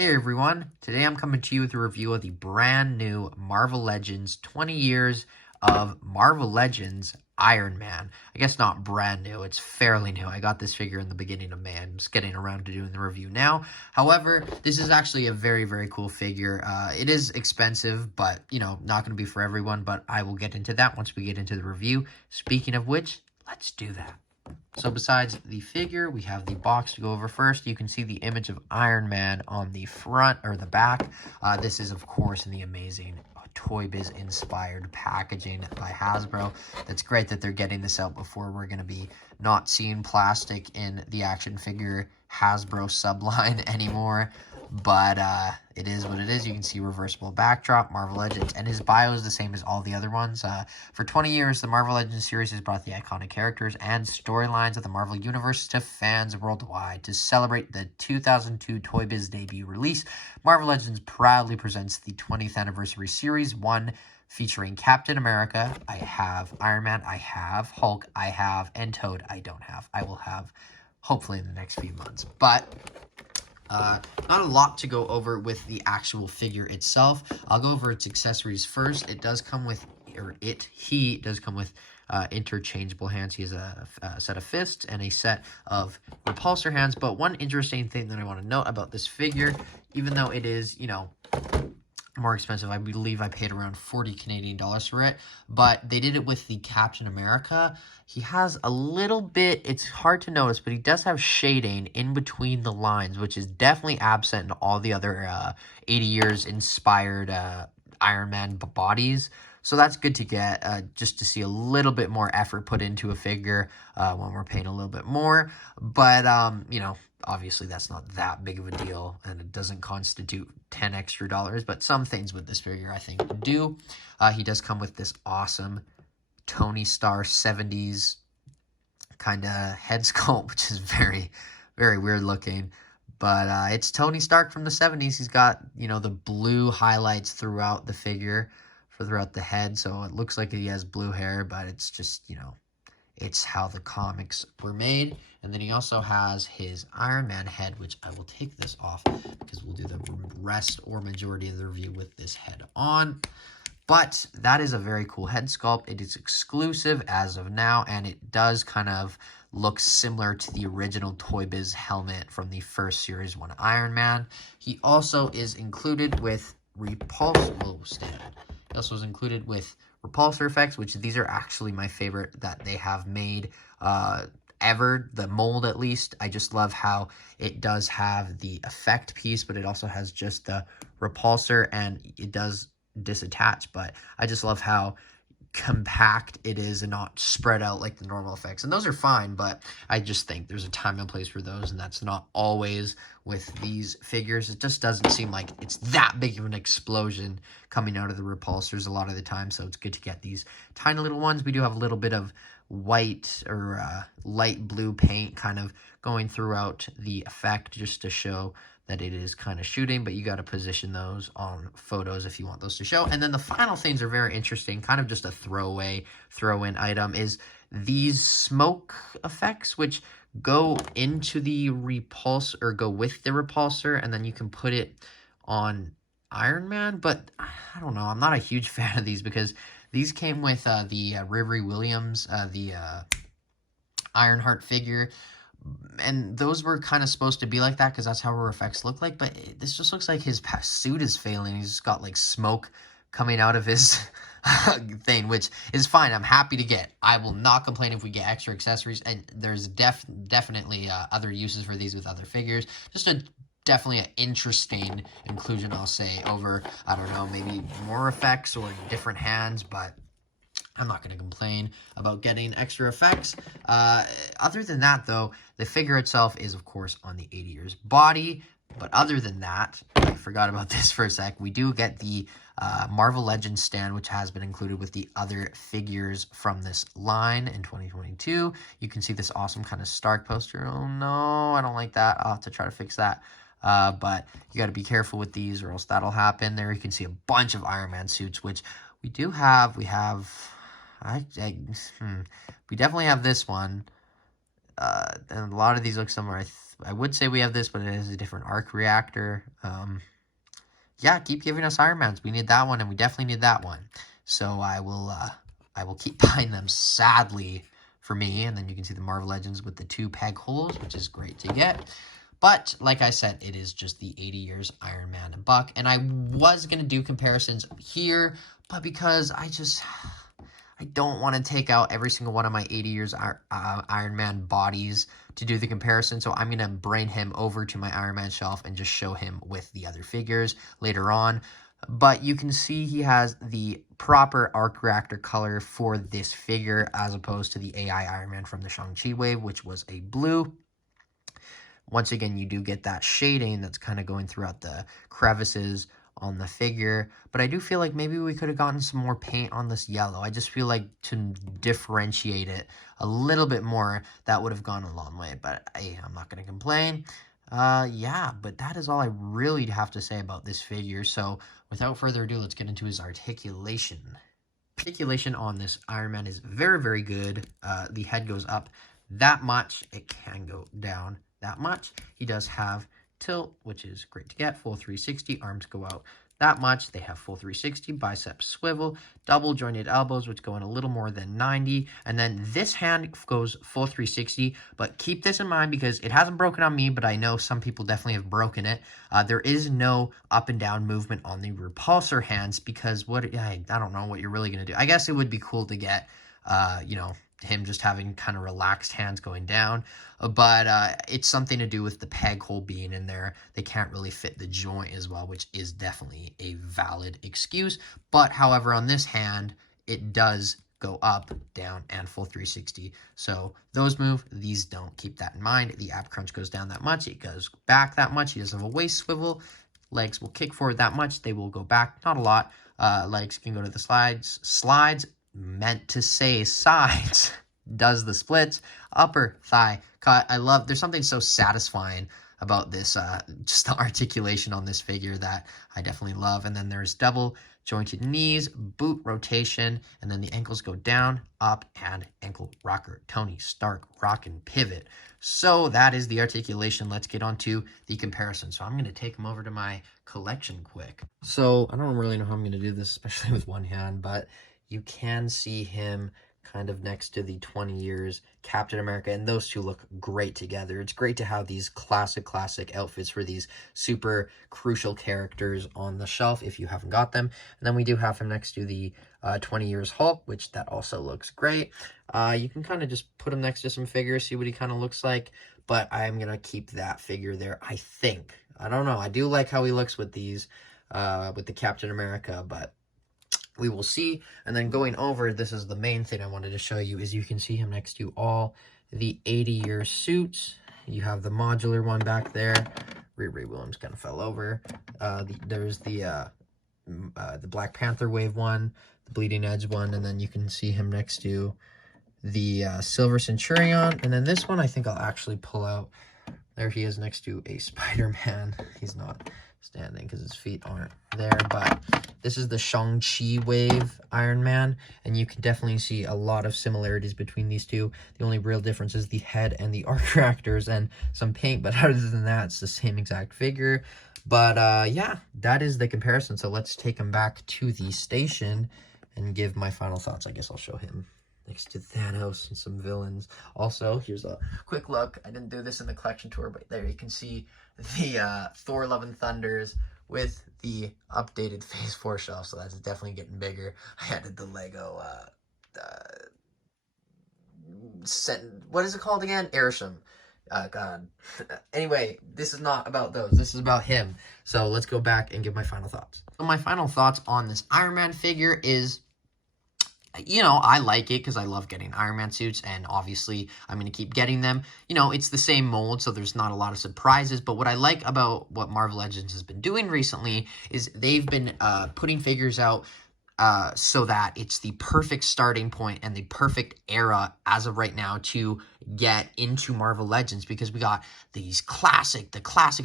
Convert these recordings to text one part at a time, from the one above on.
Hey everyone, today I'm coming to you with a review of the brand new Marvel Legends 20 years of Marvel Legends Iron Man. I guess not brand new, it's fairly new. I got this figure in the beginning of May. I'm just getting around to doing the review now. However, this is actually a very cool figure. It is expensive, but not going to be for everyone, but I will get into that once we get into the review. Speaking of which, let's do that. So besides the figure, we have the box to go over first. You can see the image of Iron Man on the front or the back. This is, of course, in the amazing Toy Biz inspired packaging by Hasbro. That's great that they're getting this out before we're going to be not seeing plastic in the action figure Hasbro subline anymore. But it is what it is. You can see reversible backdrop, Marvel Legends, and his bio is the same as all the other ones. For 20 years, the Marvel Legends series has brought the iconic characters and storylines of the Marvel Universe to fans worldwide. To celebrate the 2002 Toy Biz debut release, Marvel Legends proudly presents the 20th anniversary Series 1 featuring Captain America. I have Iron Man, I have Hulk, I have, and Toad I don't have. I will have hopefully in the next few months. But not a lot to go over with the actual figure itself. I'll go over its accessories first. He does come with interchangeable hands. He has a set of fists and a set of repulsor hands. But one interesting thing that I want to note about this figure, even though it is, more expensive, I believe I paid around 40 Canadian dollars for it, but they did it with the Captain America. He has a little bit, it's hard to notice, but he does have shading in between the lines, which is definitely absent in all the other 80 years inspired Iron Man bodies. So that's good to get, just to see a little bit more effort put into a figure when we're paying a little bit more. But, obviously that's not that big of a deal, and it doesn't constitute 10 extra dollars, but some things with this figure I think do. He does come with this awesome Tony Stark 70s kind of head sculpt, which is very weird looking. But it's Tony Stark from the 70s. He's got, the blue highlights throughout the figure, throughout the head, so it looks like he has blue hair, but it's just, it's how the comics were made. And then he also has his Iron Man head, which I will take this off because we'll do the rest or majority of the review with this head on. But that is a very cool head sculpt. It is exclusive as of now, and it does kind of look similar to the original Toy Biz helmet from the first Series 1 Iron Man. He also is included with He also is included with repulsor effects, which these are actually my favorite that they have made ever, the mold at least. I just love how it does have the effect piece, but it also has just the repulsor, and it does disattach. But I just love how compact it is and not spread out like the normal effects, and those are fine, but I just think there's a time and place for those, and that's not always with these figures. It just doesn't seem like it's that big of an explosion coming out of the repulsors a lot of the time, so it's good to get these tiny little ones. We do have a little bit of white or light blue paint kind of going throughout the effect just to show that it is kind of shooting, but you got to position those on photos if you want those to show. And then the final things are very interesting, kind of just a throw-in item, is these smoke effects, which go into the repulsor, or go with the repulsor, and then you can put it on Iron Man. But I don't know, I'm not a huge fan of these because these came with the Riri Williams, the Ironheart figure, and those were kind of supposed to be like that because that's how her effects look like. But this just looks like his suit is failing. He's just got like smoke coming out of his thing, which is fine. I'm happy to get. I will not complain if we get extra accessories, and there's definitely other uses for these with other figures. Just definitely an interesting inclusion, I'll say, over, I don't know, maybe more effects or different hands, but I'm not going to complain about getting extra effects. Other than that, though, the figure itself is, of course, on the 80 years body. But other than that, I forgot about this for a sec. We do get the Marvel Legends stand, which has been included with the other figures from this line in 2022. You can see this awesome kind of Stark poster. Oh, no, I don't like that. I'll have to try to fix that. But you got to be careful with these or else that'll happen. There you can see a bunch of Iron Man suits, which we do have. We definitely have this one. And a lot of these look similar. I would say we have this, but it is a different arc reactor. Yeah, keep giving us Iron Mans. We need that one, and we definitely need that one. So I will keep buying them, sadly, for me. And then you can see the Marvel Legends with the 2 peg holes, which is great to get. But like I said, it is just the 80 years Iron Man buck. And I was going to do comparisons here, but because I don't want to take out every single one of my 80 years Iron Man bodies to do the comparison. So I'm going to bring him over to my Iron Man shelf and just show him with the other figures later on. But you can see he has the proper arc reactor color for this figure as opposed to the AI Iron Man from the Shang-Chi wave, which was a blue. Once again, you do get that shading that's kind of going throughout the crevices on the figure, but I do feel like maybe we could have gotten some more paint on this yellow. I just feel like to differentiate it a little bit more, that would have gone a long way, but hey, I'm not going to complain. Yeah, but that is all I really have to say about this figure. So without further ado, let's get into his articulation. Articulation on this Iron Man is very, very good. The head goes up that much. It can go down that much. He does have tilt, which is great to get. Full 360. Arms go out that much. They have full 360. Biceps swivel. Double jointed elbows, which go in a little more than 90. And then this hand goes full 360. But keep this in mind because it hasn't broken on me, but I know some people definitely have broken it. There is no up and down movement on the repulsor hands because I don't know what you're really going to do. I guess it would be cool to get, him just having kind of relaxed hands going down, but it's something to do with the peg hole being in there. They can't really fit the joint as well, which is definitely a valid excuse. But however, on this hand, it does go up, down, and full 360. So those move, these don't. Keep that in mind. The ab crunch goes down that much. It goes back that much. He doesn't have a waist swivel. Legs will kick forward that much. They will go back, not a lot. Legs can go to the slides. Meant to say sides. Does the splits, upper thigh cut. There's something so satisfying about this, just the articulation on this figure that I definitely love. And then there's double jointed knees, boot rotation, and then the ankles go down, up, and ankle rocker. Tony Stark rockin' pivot. So that is the articulation. Let's get on to the comparison. So I'm going to take him over to my collection quick. So I don't really know how I'm going to do this, especially with one hand, but you can see him kind of next to the 20 years Captain America, and those two look great together. It's great to have these classic outfits for these super crucial characters on the shelf if you haven't got them. And then we do have him next to the 20 years Hulk, which that also looks great. You can kind of just put him next to some figures, see what he kind of looks like, but I'm going to keep that figure there, I think. I don't know. I do like how he looks with these, with the Captain America, but we will see. And then going over, this is the main thing I wanted to show you, is you can see him next to all the 80-year suits. You have the modular one back there. Riri Williams kind of fell over. There's the Black Panther wave one, the Bleeding Edge one, and then you can see him next to the Silver Centurion. And then this one I think I'll actually pull out. There he is next to a Spider-Man. He's not standing because his feet aren't there, but this is the Shang-Chi wave Iron Man, and you can definitely see a lot of similarities between these two. The only real difference is the head and the arc reactors and some paint, but other than that, it's the same exact figure. But yeah, that is the comparison. So let's take him back to the station and give my final thoughts. I guess I'll show him next to Thanos and some villains. Also, here's a quick look. I didn't do this in the collection tour, but there you can see the Thor Love and Thunders with the updated Phase 4 shelf, so that's definitely getting bigger. I added the Lego, what is it called again? Airsham. God. Anyway, this is not about those. This is about him. So let's go back and give my final thoughts. So my final thoughts on this Iron Man figure is, you know, I like it because I love getting Iron Man suits, and obviously I'm going to keep getting them. You know, it's the same mold, so there's not a lot of surprises, but what I like about what Marvel Legends has been doing recently is they've been putting figures out so that it's the perfect starting point and the perfect era as of right now to get into Marvel Legends, because we got the classic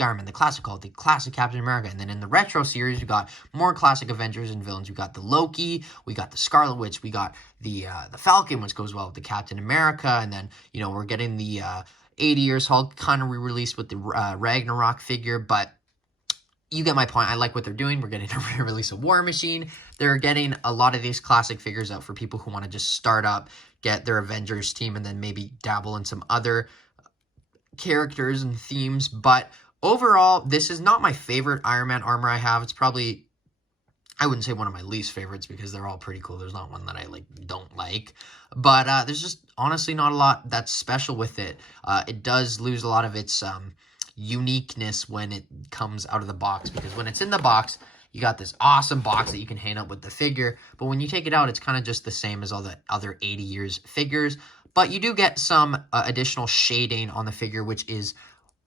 Iron Man, the classic Hulk, the classic Captain America, and then in the retro series we got more classic Avengers and villains. We got the Loki, we got the Scarlet Witch, we got the Falcon, which goes well with the Captain America, and then, you know, we're getting the 80 Years Hulk, kind of re-released with the Ragnarok figure, but you get my point. I like what they're doing. We're getting a re-release of War Machine. They're getting a lot of these classic figures out for people who want to just start up, get their Avengers team, and then maybe dabble in some other characters and themes. But overall, this is not my favorite Iron Man armor I have. It's probably, I wouldn't say one of my least favorites because they're all pretty cool. There's not one that I don't like. But there's just honestly not a lot that's special with it. It does lose a lot of its uniqueness when it comes out of the box, because when it's in the box, you got this awesome box that you can hang up with the figure, but when you take it out, it's kind of just the same as all the other 80 Years figures, but you do get some additional shading on the figure, which is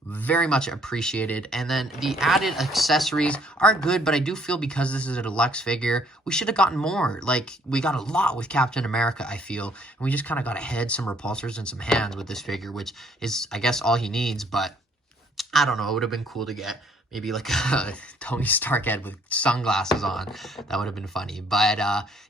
very much appreciated. And then the added accessories are good, but I do feel because this is a deluxe figure, we should have gotten more. Like, we got a lot with Captain America, I feel, and we just kind of got a head, some repulsors, and some hands with this figure, which is, I guess, all he needs. But I don't know, it would have been cool to get maybe like a Tony Stark head with sunglasses on. That would have been funny. But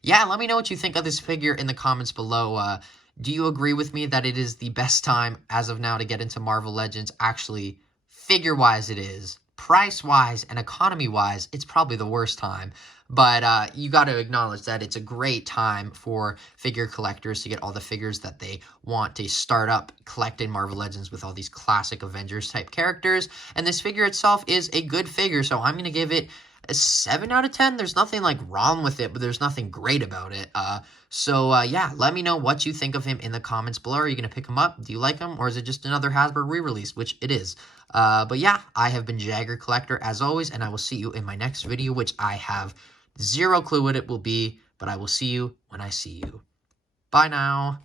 yeah, let me know what you think of this figure in the comments below. Do you agree with me that it is the best time as of now to get into Marvel Legends? Actually, figure-wise it is. Price-wise and economy-wise, it's probably the worst time. But you got to acknowledge that it's a great time for figure collectors to get all the figures that they want to start up collecting Marvel Legends with all these classic Avengers type characters. And this figure itself is a good figure, so I'm going to give it a 7 out of 10. There's nothing wrong with it, but there's nothing great about it. So yeah, let me know what you think of him in the comments below. Are you going to pick him up? Do you like him? Or is it just another Hasbro re-release? Which it is. But yeah, I have been Jagger Collector as always, and I will see you in my next video, which I have zero clue what it will be, but I will see you when I see you. Bye now.